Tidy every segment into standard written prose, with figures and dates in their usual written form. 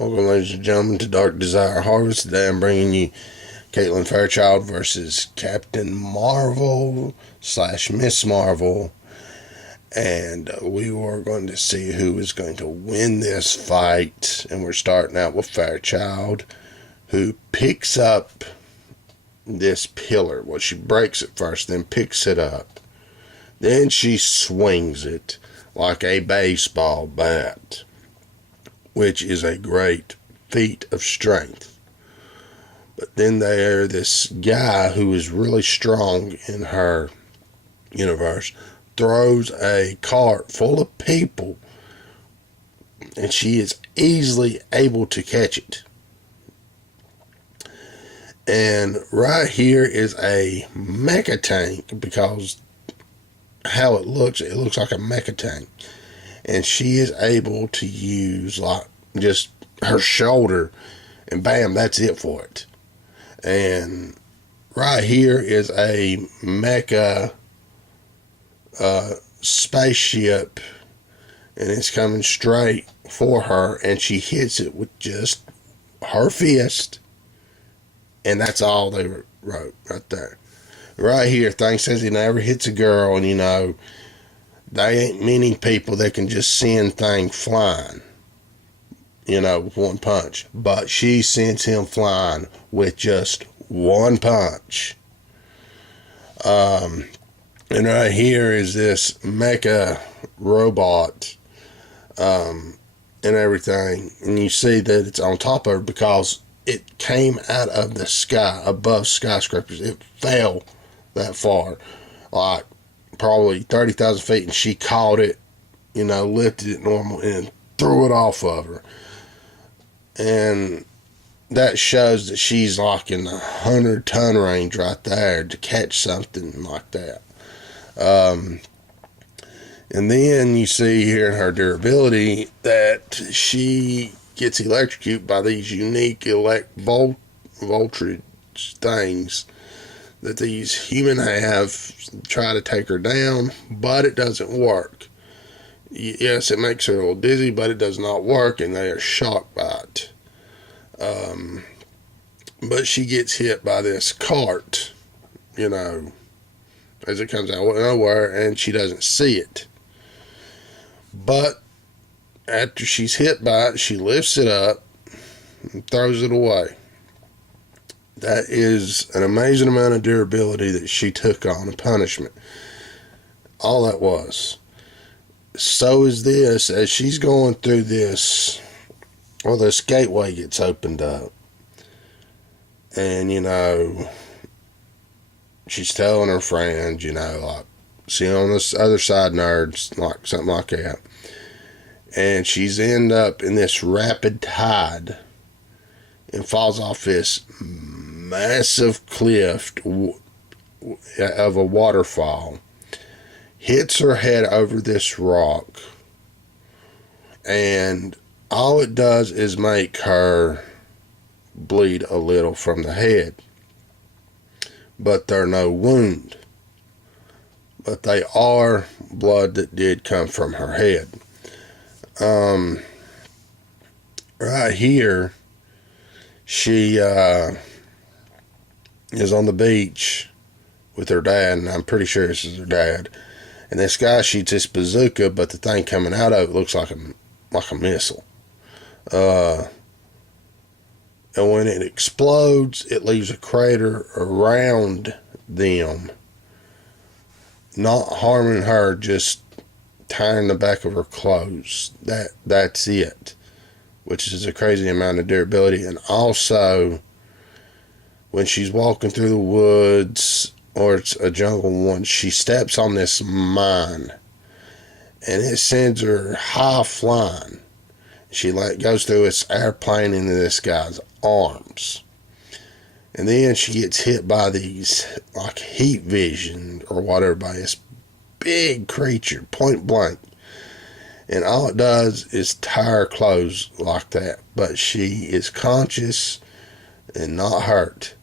Welcome, ladies and gentlemen, to Dark Desire Harvest. Today I'm bringing you Caitlin Fairchild versus Captain Marvel / Miss Marvel. And we are going to see who is going to win this fight. And we're starting out with Fairchild, who picks up this pillar. Well, she breaks it first, then picks it up. Then she swings it like a baseball bat, which is a great feat of strength. But then there's this guy who is really strong in her universe, throws a cart full of people, and she is easily able to catch it. And right here is a mecha tank, because how it looks like a mecha tank. And she is able to use like just her shoulder, and bam, that's it for it. And right here is a mecha spaceship, and it's coming straight for her, and she hits it with just her fist, and that's all they wrote right there. Right here, thing says he never hits a girl, and they ain't many people that can just send things flying, with one punch. But she sends him flying with just one punch. And right here is this mecha robot, and everything. And you see that it's on top of her because it came out of the sky, above skyscrapers. It fell that far, like probably 30,000 feet, and she caught it, lifted it normal and threw it off of her. And that shows that she's like in the 100-ton range right there to catch something like that. And then you see here in her durability that she gets electrocuted by these unique voltage things that these humans have try to take her down, but it doesn't work. Yes, it makes her a little dizzy, but it does not work, and they are shocked by it. But she gets hit by this cart, as it comes out of nowhere, and she doesn't see it. But after she's hit by it, she lifts it up and throws it away. That is an amazing amount of durability that she took on, a punishment. All that was. So is this, as she's going through this, this gateway gets opened up. And, she's telling her friends, like, see on this other side, nerds, like something like that. And she's end up in this rapid tide and falls off this massive cliff of a waterfall, hits her head over this rock, and all it does is make her bleed a little from the head, but there's no wound, but they are blood that did come from her head. Right here, she is on the beach with her dad, and I'm pretty sure this is her dad. And this guy shoots this bazooka, but the thing coming out of it looks like a missile. And when it explodes, it leaves a crater around them, not harming her, just tying the back of her clothes. That's it, which is a crazy amount of durability. And also, when she's walking through the woods, or it's a jungle one, she steps on this mine, and it sends her high flying. She goes through this airplane into this guy's arms. And then she gets hit by these, like, heat vision or whatever, by this big creature, point blank. And all it does is tie her clothes like that. But she is conscious and not hurt.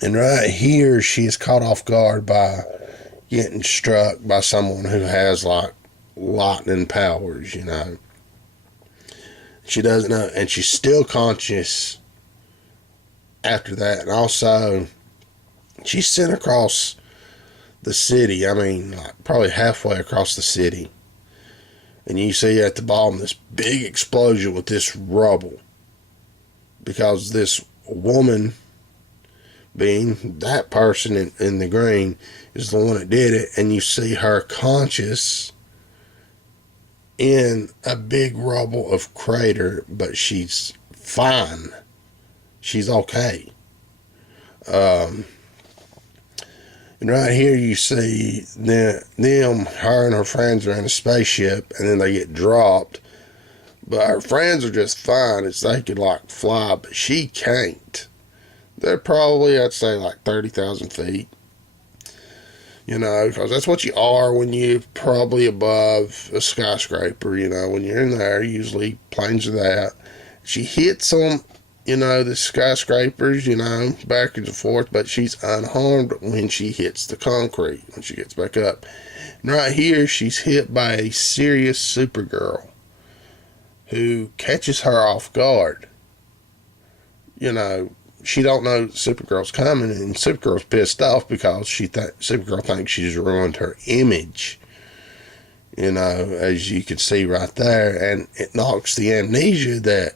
And right here, she is caught off guard by getting struck by someone who has, like, lightning powers, She doesn't know, and she's still conscious after that. And also, she's sent across the city. I mean, like probably halfway across the city. And you see at the bottom this big explosion with this rubble. Because this woman, being that person in the green, is the one that did it. And you see her conscious in a big rubble of crater, but she's fine. She's okay. And right here you see them, her and her friends are in a spaceship, and then they get dropped. But her friends are just fine. It's they could like fly, but she can't. They're probably, I'd say, like 30,000 feet. You know, because that's what you are when you're probably above a skyscraper. You know, when you're in there, usually planes are that. She hits them, you know, the skyscrapers, you know, back and forth, but she's unharmed when she hits the concrete, when she gets back up. And right here, she's hit by a serious Supergirl who catches her off guard. You know, she don't know Supergirl's coming, and Supergirl's pissed off because Supergirl thinks she's ruined her image. You know, as you can see right there, and it knocks the amnesia that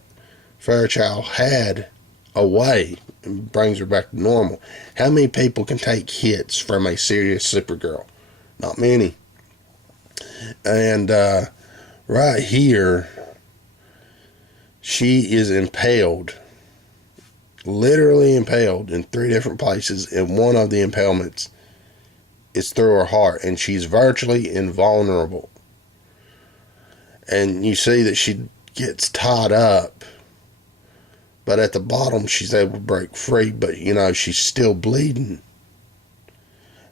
Fairchild had away and brings her back to normal. How many people can take hits from a serious Supergirl? Not many. And right here, she is impaled. Literally impaled in 3 different places, and one of the impalements is through her heart, and she's virtually invulnerable. And you see that she gets tied up, but at the bottom she's able to break free, but you know, she's still bleeding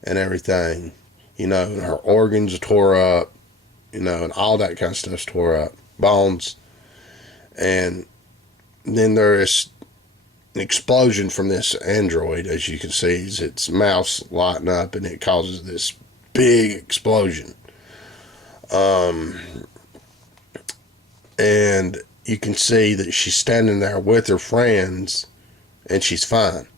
and everything. You know, and her organs are tore up, you know, and all that kind of stuff's tore up. Bones. And then there is an explosion from this android, as you can see, is its mouth's lighting up, and it causes this big explosion. And you can see that she's standing there with her friends, and she's fine.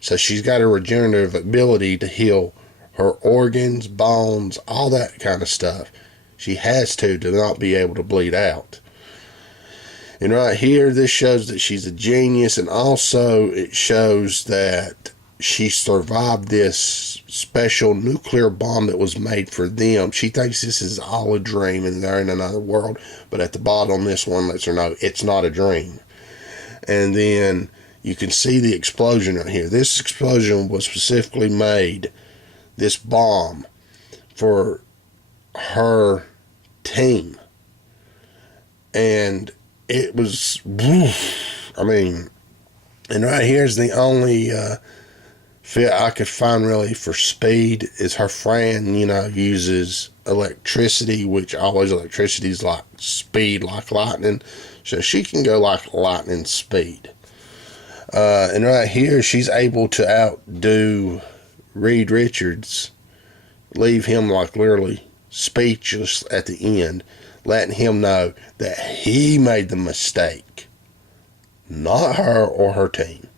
So she's got a regenerative ability to heal her organs, bones, all that kind of stuff. She has to not be able to bleed out. And right here, this shows that she's a genius, and also it shows that she survived this special nuclear bomb that was made for them. She thinks this is all a dream and they're in another world, but at the bottom, this one lets her know it's not a dream. And then you can see the explosion right here. This explosion was specifically made, this bomb, for her team. And it was, I mean, and right here's the only fit I could find really for speed is her friend, you know, uses electricity, which always electricity is like speed, like lightning. So she can go like lightning speed. And right here, she's able to outdo Reed Richards, leave him like literally speechless at the end, letting him know that he made the mistake, not her or her team.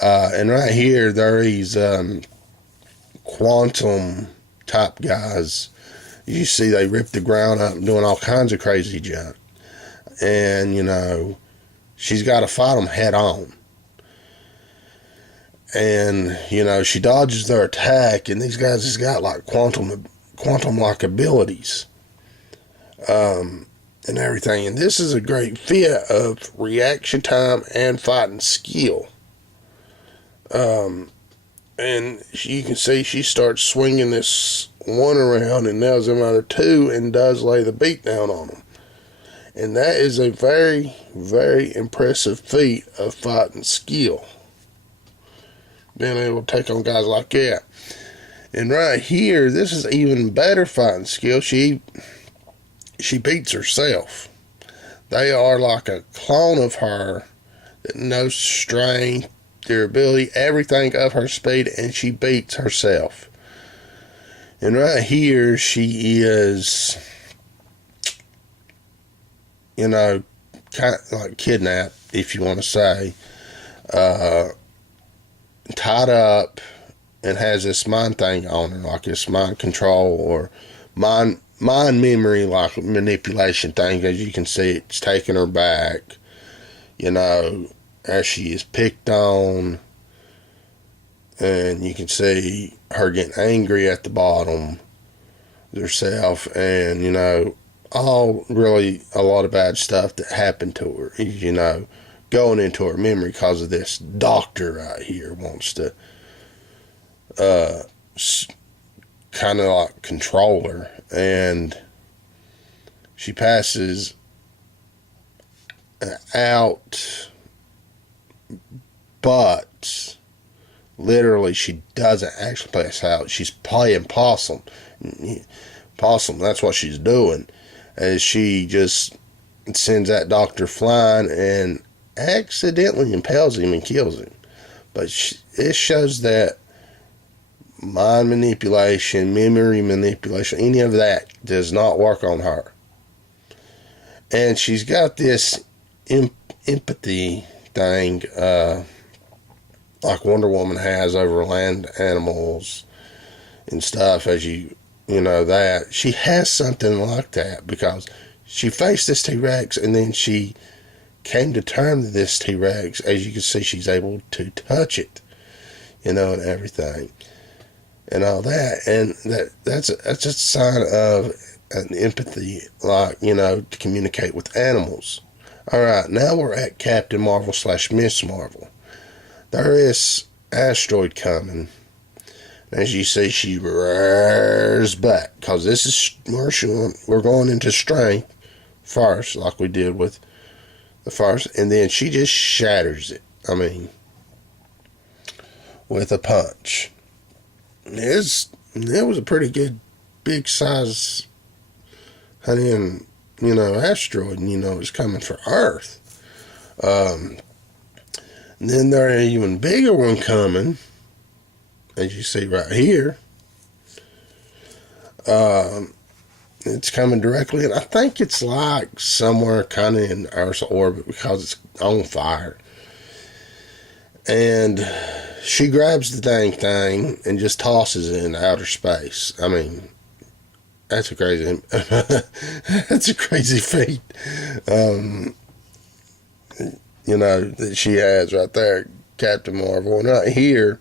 And right here, there are these quantum type guys. You see, they rip the ground up and doing all kinds of crazy junk. And, you know, she's got to fight them head on. And, you know, she dodges their attack, and these guys has got like quantum-like abilities. And everything. And this is a great fit of reaction time and fighting skill. And you can see she starts swinging this one around and nails them other two and does lay the beat down on them. And that is a very, very impressive feat of fighting skill. Being able to take on guys like that. And right here, this is even better fighting skill. She beats herself. They are like a clone of her that knows strength, durability, everything of her speed, and she beats herself. And right here, she is, you know, kind of like kidnapped, if you want to say, tied up, and has this mind thing on her, like this mind control or mind memory, like manipulation thing. As you can see, it's taking her back, as she is picked on, and you can see her getting angry at the bottom herself, and all really a lot of bad stuff that happened to her, going into her memory because of this doctor right here wants to kind of like control her, and she passes out, but literally she doesn't actually pass out. She's playing possum. That's what she's doing, as she just sends that doctor flying and accidentally impales him and kills him. But it shows that mind manipulation, memory manipulation, any of that does not work on her. And she's got this empathy thing, like Wonder Woman has over land animals and stuff, as that. She has something like that because she faced this T-Rex, and then she came to terms with this T-Rex. As you can see, she's able to touch it, and everything, and all that. And that's a sign of an empathy, like, to communicate with animals. All right, now we're at Captain Marvel / Miss Marvel. There is asteroid coming. As you see, she rears back, because this is we're going into strength first, like we did with the first, and then she just shatters it. With a punch. It was a pretty good, big size, asteroid, and it's coming for Earth. And then there's an even bigger one coming, as you see right here. It's coming directly, and I think it's like somewhere kind of in Earth's orbit because it's on fire. And she grabs the dang thing and just tosses it into outer space. That's a crazy feat. That she has right there, Captain Marvel. And right here,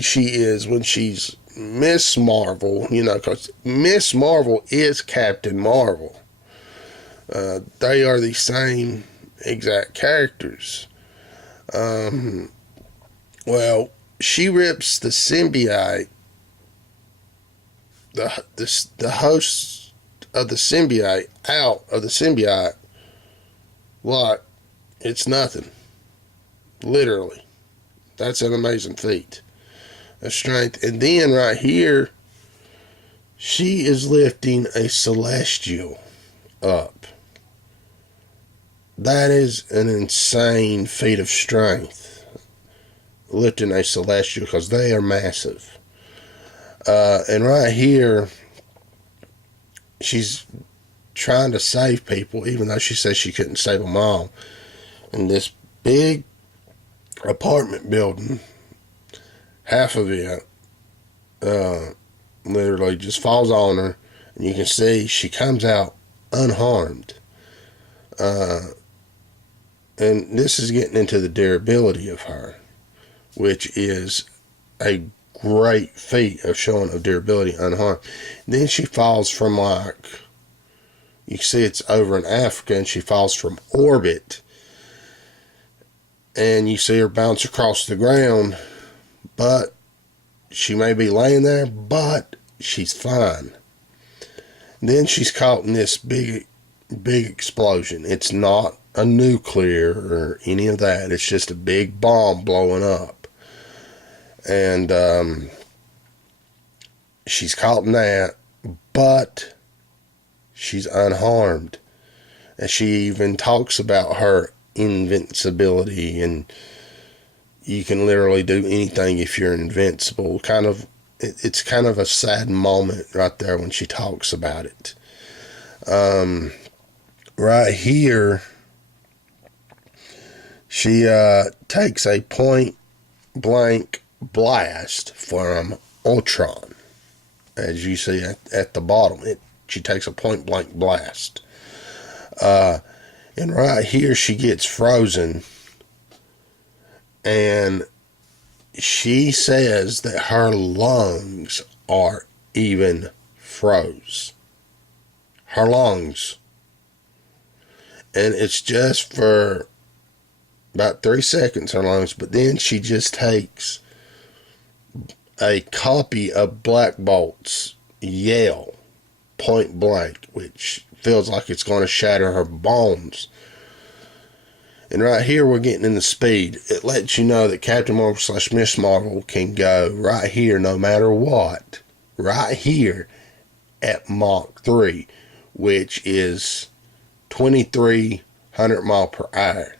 she is, when she's Miss Marvel, because Miss Marvel is Captain Marvel. They are the same exact characters. Well, she rips the symbiote, the host of the symbiote, out of the symbiote like it's nothing. Literally. That's an amazing feat of strength. And then right here, she is lifting a celestial up. That is an insane feat of strength, lifting a celestial, because they are massive. And right here, she's trying to save people, even though she says she couldn't save them all. In this big apartment building, half of it literally just falls on her, and you can see she comes out unharmed. And this is getting into the durability of her, which is a great feat of showing of durability unharmed. Then she falls from, like, you see it's over in Africa, and she falls from orbit, and you see her bounce across the ground, but she may be laying there, but she's fine. Then she's caught in this big explosion. It's not a nuclear or any of that. It's just a big bomb blowing up. And she's caught in that, but she's unharmed. And she even talks about her invincibility, and you can literally do anything if you're invincible. It's kind of a sad moment right there when she talks about it. Right here, She takes a point blank blast from Ultron. As you see at the bottom, she takes a point blank blast. And right here, she gets frozen. And she says that her lungs are even froze. Her lungs. And it's just for about 3 seconds, her lungs. But then she just takes a copy of Black Bolt's yell, point blank, which feels like it's going to shatter her bones. And right here, we're getting in the speed. It lets you know that Captain Marvel / Miss Marvel can go right here no matter what. Right here at Mach 3, which is 2,300 miles per hour.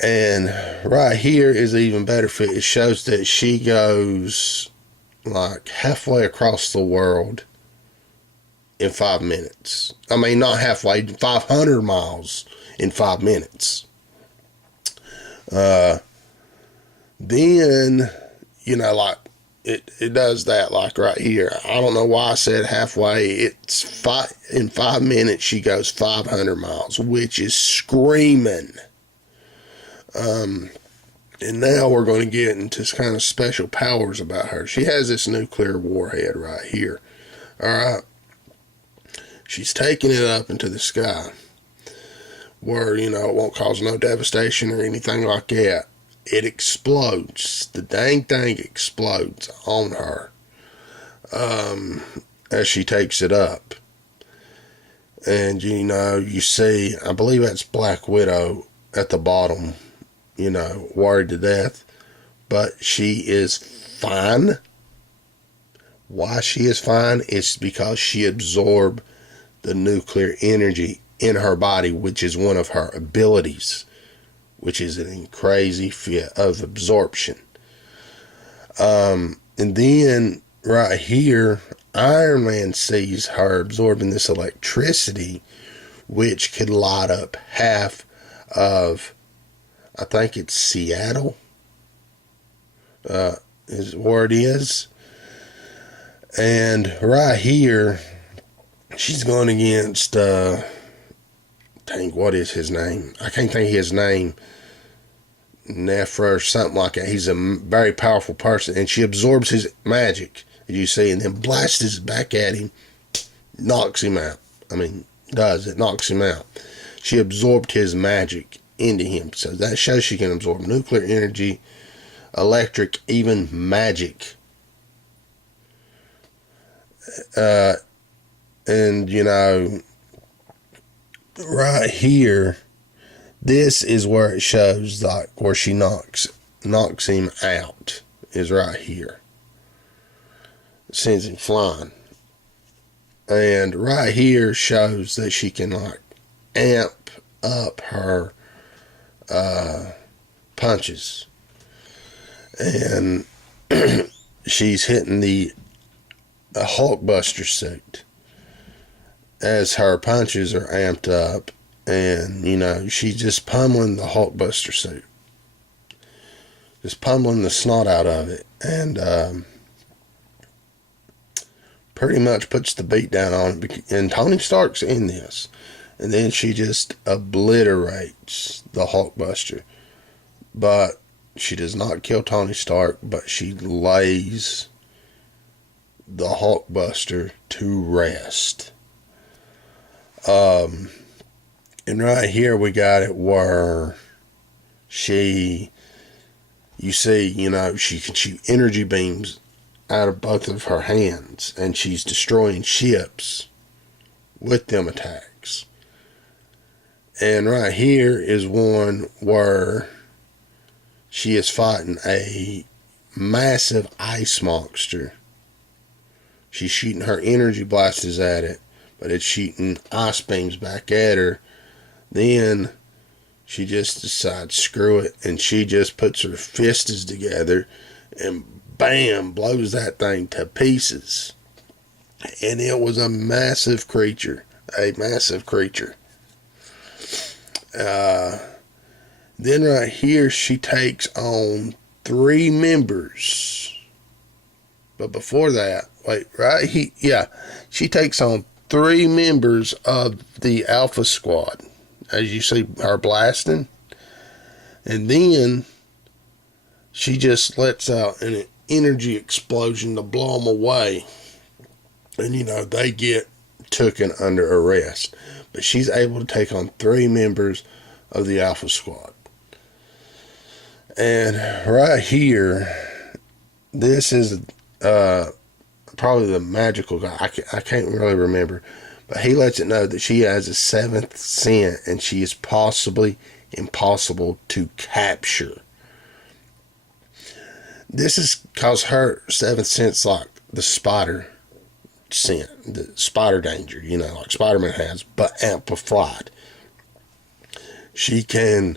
And right here is even better fit. It shows that she goes like halfway across the world in 5 minutes. I mean, not halfway, 500 miles in 5 minutes. Then, you know, like, it does that, like right here. I don't know why I said halfway. It's in 5 minutes, she goes 500 miles, which is screaming. And now we're going to get into kind of special powers about her. She has this nuclear warhead right here. All right. She's taking it up into the sky where, you know, it won't cause no devastation or anything like that. It explodes. The dang thing explodes on her as she takes it up. And, you know, you see, I believe that's Black Widow at the bottom, you know, worried to death. But she is fine. Why she is fine is because she absorbed the nuclear energy in her body, which is one of her abilities, which is a crazy feat of absorption. And then right here, Iron Man sees her absorbing this electricity, which could light up half of, I think it's Seattle, is where it is. And right here, she's going against, what is his name? I can't think of his name. Nephra or something like that. He's a very powerful person, and she absorbs his magic, as you see, and then blasts back at him, knocks him out. I mean, knocks him out. She absorbed his magic into him. So that shows she can absorb nuclear energy, electric, even magic. And, you know, right here, this is where it shows, like, where she knocks him out, is right here. Sends him flying. And right here shows that she can, like, amp up her punches. And she's hitting the Hulkbuster suit as her punches are amped up. And, you know, she's just pummeling the Hulkbuster suit. Just pummeling the snot out of it. And pretty much puts the beat down on it. And Tony Stark's in this. And then she just obliterates the Hulkbuster. But she does not kill Tony Stark, but she lays the Hulkbuster to rest. And right here we got it where you see, you know, she can shoot energy beams out of both of her hands, and she's destroying ships with them attacks. And right here is one where she is fighting a massive ice monster. She's shooting her energy blasters at it, but it's shooting ice beams back at her. Then she just decides, screw it, and she just puts her fists together and bam, blows that thing to pieces. And it was a massive creature. Then right here, she takes on 3 members. But before that, wait, right? She takes on 3 members of the Alpha Squad. As you see her blasting. And then she just lets out an energy explosion to blow them away. And, they get taken under arrest. But she's able to take on 3 members of the Alpha Squad. And right here, this is probably the magical guy. I can't really remember. But he lets it know that she has a 7th sense and she is possibly impossible to capture. This is because her 7th sense, like the spider scent, the spider danger, like Spider-Man has, but amplified. She can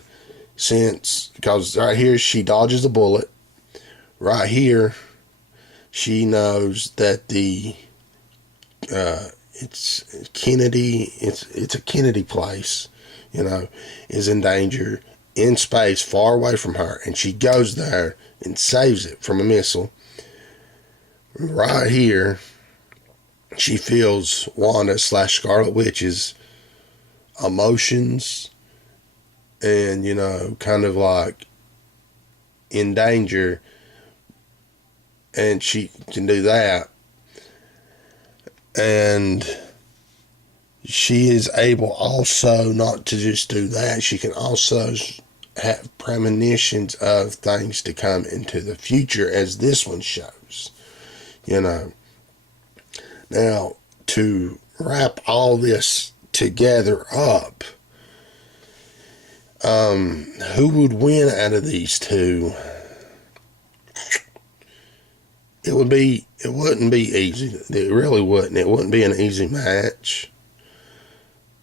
sense, because right here she dodges the bullet. Right here, she knows that it's Kennedy, it's a Kennedy place, is in danger in space, far away from her, and she goes there and saves it from a missile. Right here, she feels Wanda / Scarlet Witch's emotions and, kind of like in danger, and she can do that. And she is able also not to just do that, she can also have premonitions of things to come into the future, as this one shows. Now, to wrap all this together up, who would win out of these two? It wouldn't be easy. It really wouldn't. It wouldn't be an easy match,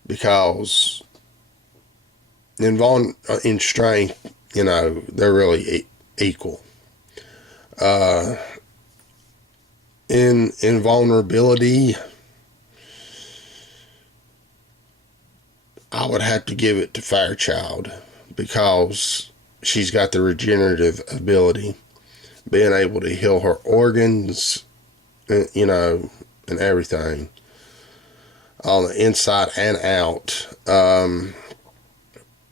because in strength, they're really equal. In vulnerability, I would have to give it to Fairchild, because she's got the regenerative ability, being able to heal her organs, and everything on the inside and out.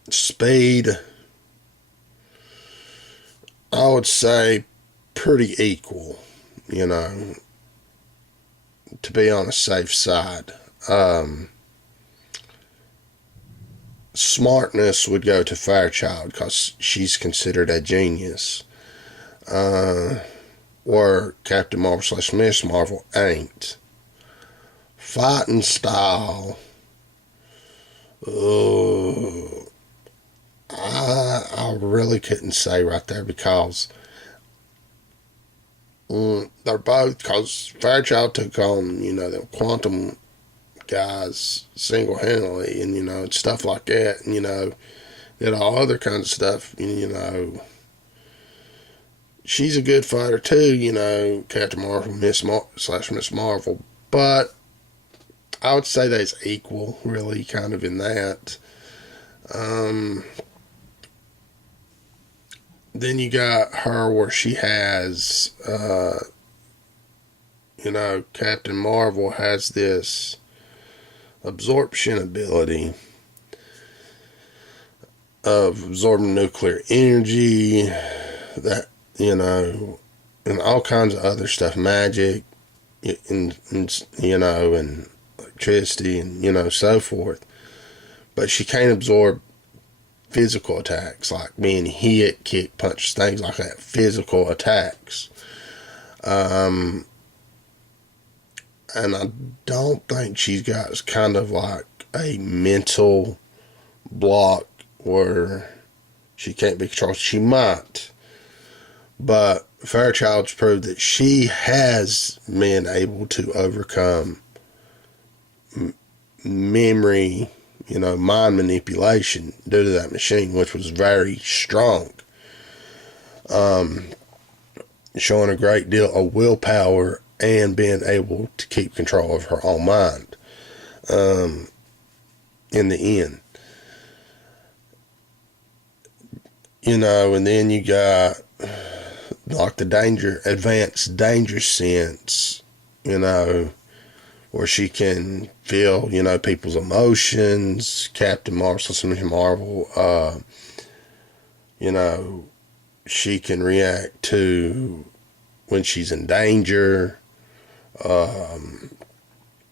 Speed, I would say pretty equal, to be on the safe side. Smartness would go to Fairchild, because she's considered a genius. Where Captain Marvel / Miss Marvel ain't. Fighting style, I really couldn't say right there, because they're both, because Fairchild took on, the Quantum guys single-handedly, and, stuff like that, and, did all other kinds of stuff, she's a good fighter too, Captain Marvel, Miss Marvel, but I would say that's equal, really, kind of in that. Then you got her where she has, Captain Marvel has this absorption ability of absorbing nuclear energy, that, and all kinds of other stuff, magic, and electricity, and, so forth. But she can't absorb physical attacks, like being hit, kick, punch, things like that, physical attacks. And I don't think she's got kind of like a mental block where she can't be controlled. She might, but Fairchild's proved that she has been able to overcome memory, mind manipulation due to that machine, which was very strong. Showing a great deal of willpower and being able to keep control of her own mind in the end. And then you got like the advanced danger sense, where she can feel, people's emotions. Captain Marvel, she can react to when she's in danger.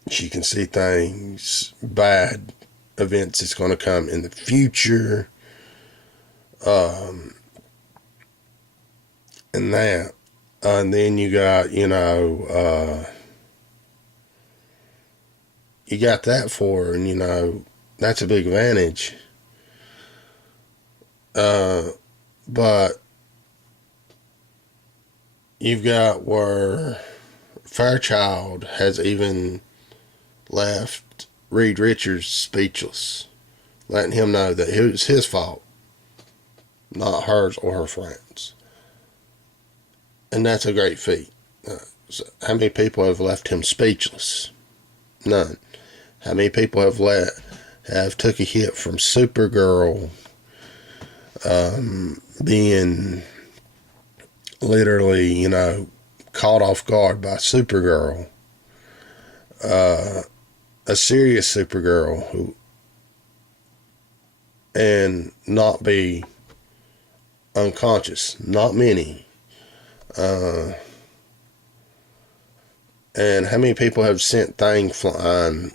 She can see things, bad events that's going to come in the future. And that. And then you got, you got that for her, and, that's a big advantage. But you've got where Fairchild has even left Reed Richards speechless, letting him know that it was his fault, not hers or her friends. And that's a great feat. So how many people have left him speechless? None. How many people have took a hit from Supergirl being literally, caught off guard by Supergirl, a serious Supergirl, and not be unconscious? Not many. And how many people have sent things flying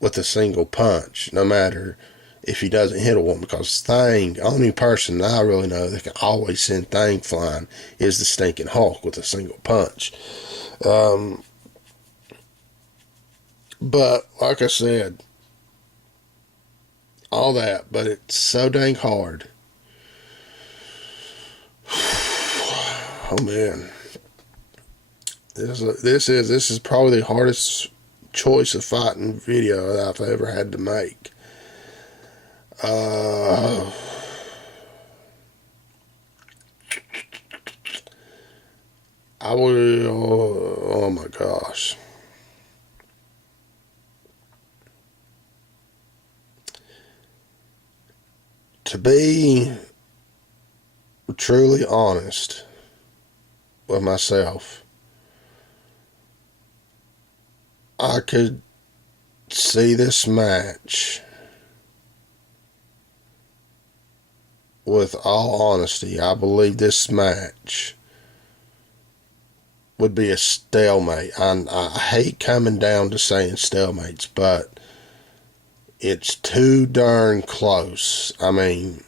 with a single punch, no matter if he doesn't hit a woman? Because the only person I really know that can always send things flying is the stinking Hulk with a single punch. But like I said, all that, but it's so dang hard. Oh man, this is probably the hardest choice of fighting video that I've ever had to make. I will. Oh my gosh. To be truly honest with myself, I could see this match, with all honesty, I believe this match would be a stalemate. I hate coming down to saying stalemates, but it's too darn close. I mean,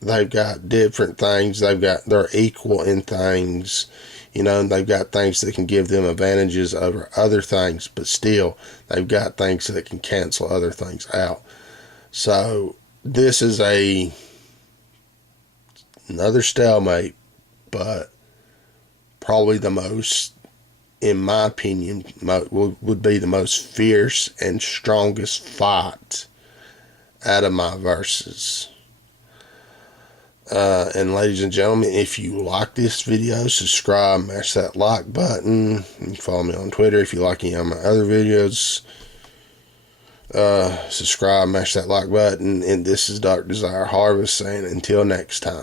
they've got different things. They're equal in things, and they've got things that can give them advantages over other things, but still, they've got things that can cancel other things out. So, this is another stalemate, but probably the most, in my opinion, would be the most fierce and strongest fight out of my verses. And ladies and gentlemen, if you like this video, subscribe, mash that like button. You can follow me on Twitter if you like any of my other videos. Subscribe, mash that like button. And this is Dr. Desire Harvest saying until next time.